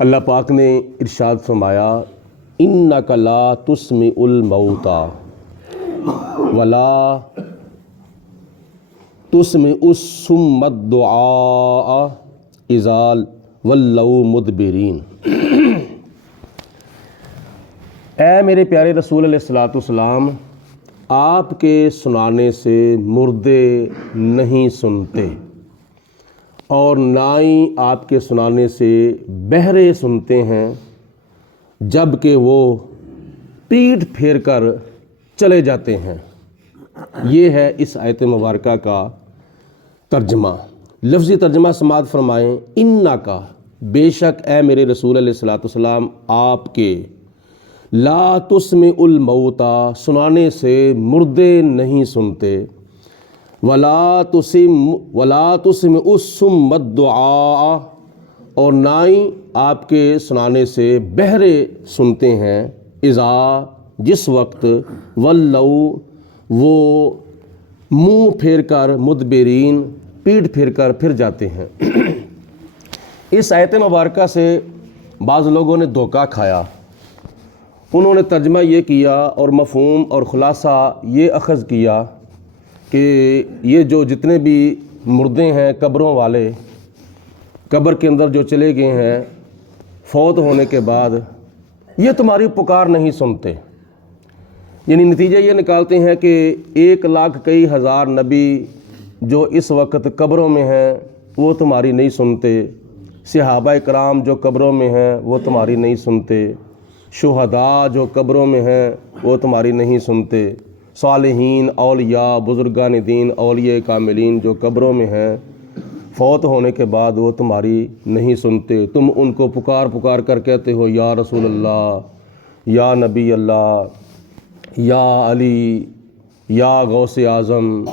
اللہ پاک نے ارشاد فرمایا انک لا تسمع الموتیٰ ولا تسمع الصم الدعاء اذا ولوا مدبرین۔ اے میرے پیارے رسول علیہ الصلوۃ والسلام، آپ کے سنانے سے مردے نہیں سنتے اور نہ ہی آپ کے سنانے سے بہرے سنتے ہیں، جب کہ وہ پیٹھ پھیر کر چلے جاتے ہیں۔ یہ ہے اس آیت مبارکہ کا ترجمہ۔ لفظی ترجمہ سماعت فرمائیں۔ انکا، بے شک اے میرے رسول علیہ الصلوۃ والسلام، آپ کے لا تسمع الموتیٰ، سنانے سے مردے نہیں سنتے، ولا تسمع الصم الدعاء، اور نہ ہی آپ کے سنانے سے بہرے سنتے ہیں، اذا، جس وقت، ولوا، وہ منہ پھیر کر، مدبرین، پیٹھ پھیر کر پھر جاتے ہیں۔ اس آیت مبارکہ سے بعض لوگوں نے دھوکہ کھایا۔ انہوں نے ترجمہ یہ کیا اور مفہوم اور خلاصہ یہ اخذ کیا کہ یہ جو جتنے بھی مردے ہیں قبروں والے، قبر کے اندر جو چلے گئے ہیں فوت ہونے کے بعد، یہ تمہاری پکار نہیں سنتے۔ یعنی نتیجہ یہ نکالتے ہیں کہ 1,00,000 کئی ہزار نبی جو اس وقت قبروں میں ہیں وہ تمہاری نہیں سنتے، صحابہ کرام جو قبروں میں ہیں وہ تمہاری نہیں سنتے، شہداء جو قبروں میں ہیں وہ تمہاری نہیں سنتے، صالحین، اولیاء، بزرگان دین، اولیاء کاملین جو قبروں میں ہیں فوت ہونے کے بعد وہ تمہاری نہیں سنتے۔ تم ان کو پکار پکار کر کہتے ہو یا رسول اللہ، یا نبی اللہ، یا علی، یا غوث اعظم،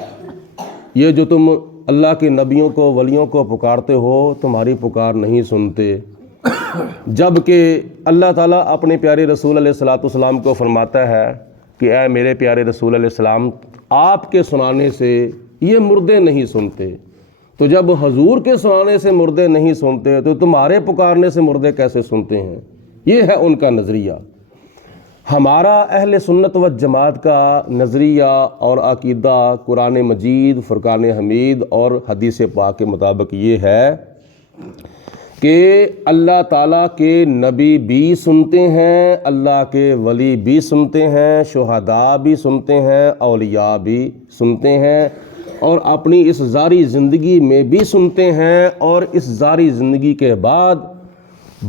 یہ جو تم اللہ کے نبیوں کو، ولیوں کو پکارتے ہو، تمہاری پکار نہیں سنتے۔ جب کہ اللہ تعالیٰ اپنے پیارے رسول علیہ الصلوۃ والسلام کو فرماتا ہے کہ اے میرے پیارے رسول علیہ السلام، آپ کے سنانے سے یہ مردے نہیں سنتے۔ تو جب حضور کے سنانے سے مردے نہیں سنتے تو تمہارے پکارنے سے مردے کیسے سنتے ہیں؟ یہ ہے ان کا نظریہ۔ ہمارا اہل سنت و جماعت کا نظریہ اور عقیدہ قرآن مجید، فرقان حمید اور حدیث پاک کے مطابق یہ ہے کہ اللہ تعالیٰ کے نبی بھی سنتے ہیں، اللہ کے ولی بھی سنتے ہیں، شہداء بھی سنتے ہیں، اولیاء بھی سنتے ہیں، اور اپنی اس ظاہری زندگی میں بھی سنتے ہیں، اور اس ظاہری زندگی کے بعد،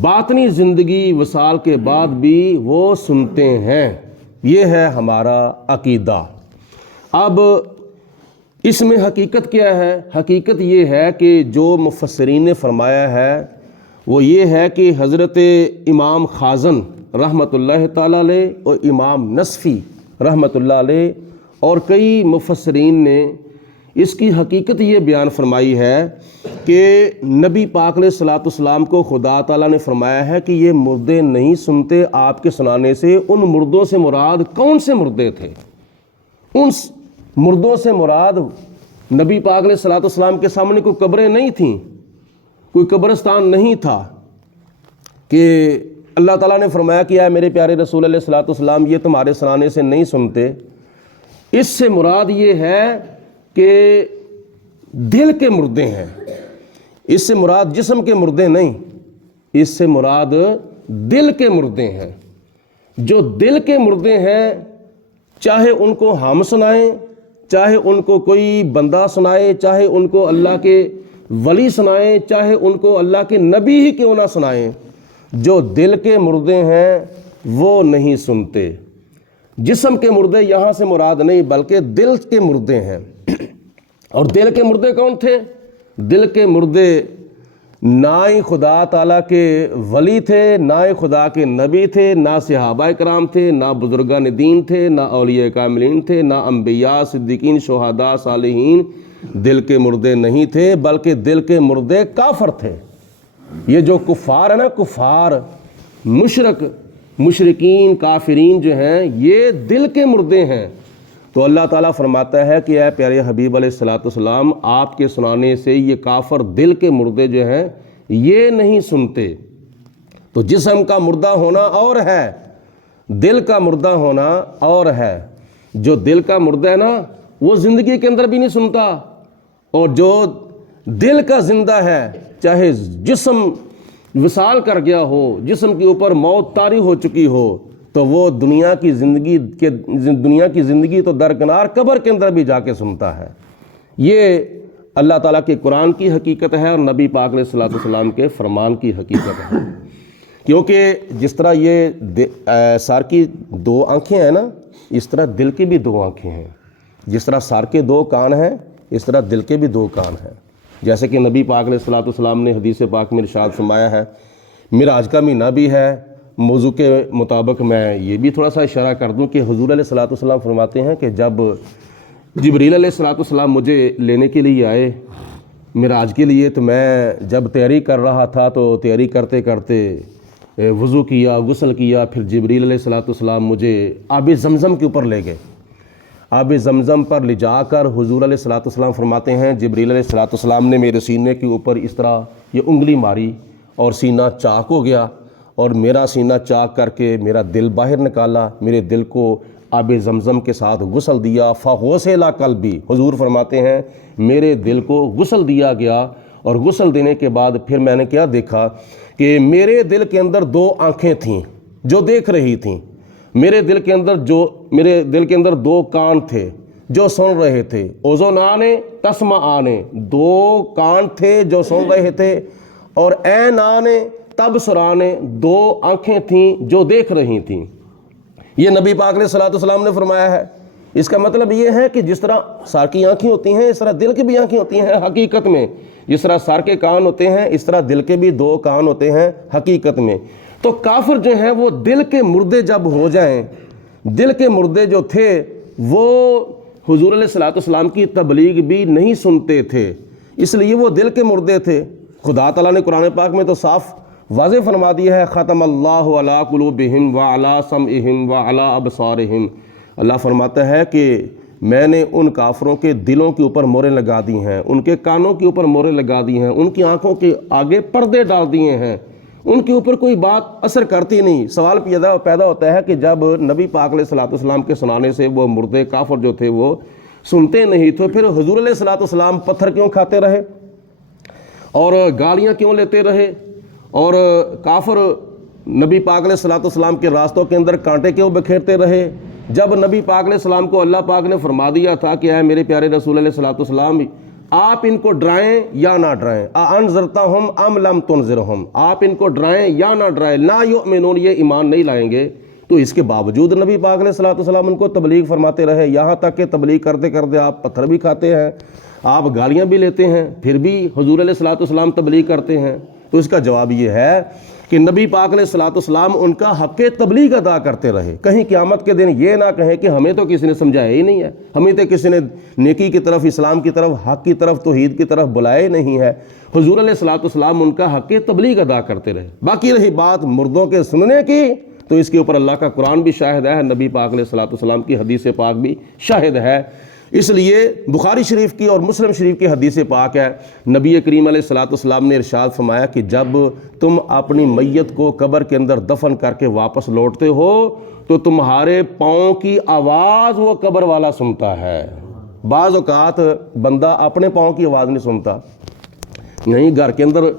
باطنی زندگی وصال کے بعد بھی وہ سنتے ہیں۔ یہ ہے ہمارا عقیدہ۔ اب اس میں حقیقت کیا ہے؟ حقیقت یہ ہے کہ جو مفسرین نے فرمایا ہے وہ یہ ہے کہ حضرت امام خازن رحمۃ اللہ تعالیٰ علیہ اور امام نصفی رحمۃ اللہ علیہ اور کئی مفسرین نے اس کی حقیقت یہ بیان فرمائی ہے کہ نبی پاک علیہ الصلوۃ والسلام کو خدا تعالیٰ نے فرمایا ہے کہ یہ مردے نہیں سنتے آپ کے سنانے سے۔ ان مردوں سے مراد کون سے مردے تھے؟ ان مردوں سے مراد نبی پاک علیہ الصلوۃ والسلام کے سامنے کوئی قبریں نہیں تھیں، کوئی قبرستان نہیں تھا کہ اللہ تعالیٰ نے فرمایا کہ اے میرے پیارے رسول علیہ الصلوۃ والسلام، یہ تمہارے سنانے سے نہیں سنتے۔ اس سے مراد یہ ہے کہ دل کے مردے ہیں۔ اس سے مراد جسم کے مردے نہیں، اس سے مراد دل کے مردے ہیں۔ جو دل کے مردے ہیں، چاہے ان کو ہم سنائیں، چاہے ان کو کوئی بندہ سنائے، چاہے ان کو اللہ کے ولی سنائیں، چاہے ان کو اللہ کے نبی ہی کیوں نہ سنائیں، جو دل کے مردے ہیں وہ نہیں سنتے۔ جسم کے مردے یہاں سے مراد نہیں بلکہ دل کے مردے ہیں۔ اور دل کے مردے کون تھے؟ دل کے مردے نہ ہی خدا تعالیٰ کے ولی تھے، نہ ہی خدا کے نبی تھے، نہ صحابہ کرام تھے، نہ بزرگان دین تھے، نہ اولیاء کاملین تھے، نہ انبیاء، صدیقین، شہداء، صالحین۔ دل کے مردے نہیں تھے بلکہ دل کے مردے کافر تھے۔ یہ جو کفار ہیں نا، کفار، مشرکین، کافرین جو ہیں، یہ دل کے مردے ہیں۔ تو اللہ تعالیٰ فرماتا ہے کہ اے پیارے حبیب علیہ الصلوۃ والسلام، آپ کے سنانے سے یہ کافر دل کے مردے جو ہیں یہ نہیں سنتے۔ تو جسم کا مردہ ہونا اور ہے، دل کا مردہ ہونا اور ہے۔ جو دل کا مردہ ہے نا وہ زندگی کے اندر بھی نہیں سنتا، اور جو دل کا زندہ ہے چاہے جسم وصال کر گیا ہو، جسم کے اوپر موت طاری ہو چکی ہو، تو وہ دنیا کی زندگی تو درکنار قبر کے اندر بھی جا کے سنتا ہے۔ یہ اللہ تعالیٰ کے قرآن کی حقیقت ہے اور نبی پاک علیہ الصلوۃ والسلام کے فرمان کی حقیقت ہے۔ کیونکہ جس طرح یہ سر کی دو آنکھیں ہیں نا، اس طرح دل کی بھی دو آنکھیں ہیں۔ جس طرح سر کے دو کان ہیں اس طرح دل کے بھی دو کان ہیں۔ جیسے کہ نبی پاک علیہ الصلوۃ والسلام نے حدیث پاک میں ارشاد فرمایا ہے، معراج کا مہینہ بھی ہے۔ موضوع کے مطابق میں یہ بھی تھوڑا سا اشارہ کر دوں کہ حضور علیہ الصلوۃ والسلام فرماتے ہیں کہ جب جبریل علیہ الصلوۃ والسلام مجھے لینے کے لیے آئے معراج کے لیے، تو میں جب تیاری کر رہا تھا تو تیاری کرتے کرتے وضو کیا، غسل کیا، پھر جبریل علیہ الصلوۃ والسلام مجھے آب زمزم کے اوپر لے گئے۔ آب زمزم پر لے جا کر حضور علیہ الصلوۃ والسلام فرماتے ہیں جبریل علیہ الصلوۃ والسلام نے میرے سینے کے اوپر اس طرح یہ انگلی ماری اور سینہ چاک ہو گیا، اور میرا سینہ چاک کر کے میرا دل باہر نکالا، میرے دل کو آب زمزم کے ساتھ غسل دیا، فغسل قلبی، حضور فرماتے ہیں میرے دل کو غسل دیا گیا، اور غسل دینے کے بعد پھر میں نے کیا دیکھا کہ میرے دل کے اندر دو آنکھیں تھیں جو دیکھ رہی تھیں، میرے دل کے اندر دو کان تھے جو سن رہے تھے، اذنان تسمعان، دو کان تھے جو سن رہے تھے، اور عینان تبصران، دو آنکھیں تھیں جو دیکھ رہی تھیں۔ یہ نبی پاک علیہ الصلوۃ والسلام نے فرمایا ہے۔ اس کا مطلب یہ ہے کہ جس طرح سر کی آنکھیں ہوتی ہیں اس طرح دل کی بھی آنکھیں ہوتی ہیں حقیقت میں، جس طرح سر کے کان ہوتے ہیں اس طرح دل کے بھی دو کان ہوتے ہیں حقیقت میں۔ تو کافر جو ہیں وہ دل کے مردے جب ہو جائیں، دل کے مردے جو تھے وہ حضور علیہ الصلوۃ والسلام کی تبلیغ بھی نہیں سنتے تھے، اس لیے وہ دل کے مردے تھے۔ خدا تعالیٰ نے قرآن پاک میں تو صاف واضح فرما دیا ہے، ختم اللہ علی قلوبہم وعلی سمعہم وعلی ابصارہم، اللہ فرماتا ہے کہ میں نے ان کافروں کے دلوں کے اوپر موریں لگا دی ہیں، ان کے کانوں کے اوپر موریں لگا دی ہیں، ان کی آنکھوں کے آگے پردے ڈال دیے ہیں، ان کے اوپر کوئی بات اثر کرتی نہیں۔ سوال پیدا ہوتا ہے کہ جب نبی پاک علیہ الصلوۃ والسلام کے سنانے سے وہ مردے کافر جو تھے وہ سنتے نہیں، تو پھر حضور علیہ الصلوۃ والسلام پتھر کیوں کھاتے رہے اور گالیاں کیوں لیتے رہے، اور کافر نبی پاک علیہ الصلوۃ والسلام کے راستوں کے اندر کانٹے کیوں بکھیرتے رہے، جب نبی پاک علیہ السلام کو اللہ پاک نے فرما دیا تھا کہ اے میرے پیارے رسول علیہ الصلوۃ والسلام آپ ان کو ڈرائیں یا نہ ڈرائیں، انذرتہم ام لم تنذرہم، آپ ان کو ڈرائیں یا نہ ڈرائیں، لا یؤمنون، یہ ایمان نہیں لائیں گے، تو اس کے باوجود نبی پاک علیہ الصلوۃ والسلام ان کو تبلیغ فرماتے رہے، یہاں تک کہ تبلیغ کرتے کرتے آپ پتھر بھی کھاتے ہیں، آپ گالیاں بھی لیتے ہیں، پھر بھی حضور علیہ الصلوۃ والسلام تبلیغ کرتے ہیں۔ تو اس کا جواب یہ ہے کہ نبی پاک علیہ الصلوۃ والسلام ان کا حق تبلیغ ادا کرتے رہے، کہیں قیامت کے دن یہ نہ کہیں کہ ہمیں تو کسی نے سمجھایا ہی نہیں ہے، ہمیں تو کسی نے نیکی کی طرف، اسلام کی طرف، حق کی طرف، توحید کی طرف بلایا ہی نہیں ہے۔ حضور علیہ الصلوۃ والسلام ان کا حق تبلیغ ادا کرتے رہے۔ باقی رہی بات مردوں کے سننے کی، تو اس کے اوپر اللہ کا قرآن بھی شاہد ہے، نبی پاک علیہ الصلوۃ والسلام کی حدیث پاک بھی شاہد ہے۔ اس لیے بخاری شریف کی اور مسلم شریف کی حدیث پاک ہے، نبی کریم علیہ الصلوۃ والسلام نے ارشاد فرمایا کہ جب تم اپنی میت کو قبر کے اندر دفن کر کے واپس لوٹتے ہو تو تمہارے پاؤں کی آواز وہ قبر والا سنتا ہے۔ بعض اوقات بندہ اپنے پاؤں کی آواز نہیں سنتا، یہیں گھر کے اندر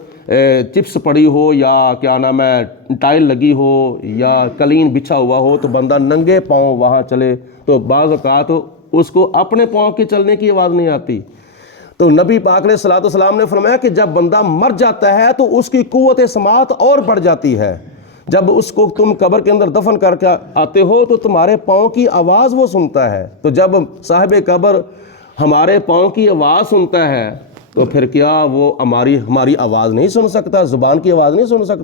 چپس پڑی ہو یا کیا نام ہے ٹائل لگی ہو یا قالین بچھا ہوا ہو تو بندہ ننگے پاؤں وہاں چلے تو بعض اوقات اس کو اپنے پاؤں کے چلنے کی آواز نہیں آتی۔ تو نبی پاک علیہ الصلوۃ والسلام نے فرمایا کہ جب بندہ مر جاتا ہے تو اس کی قوت سماعت اور بڑھ جاتی ہے، جب اس کو تم قبر کے اندر دفن کر کے آتے ہو تو تمہارے پاؤں کی آواز وہ سنتا ہے۔ تو جب صاحب قبر ہمارے پاؤں کی آواز سنتا ہے تو پھر کیا وہ ہماری آواز نہیں سن سکتا، زبان کی آواز نہیں سن سکتا؟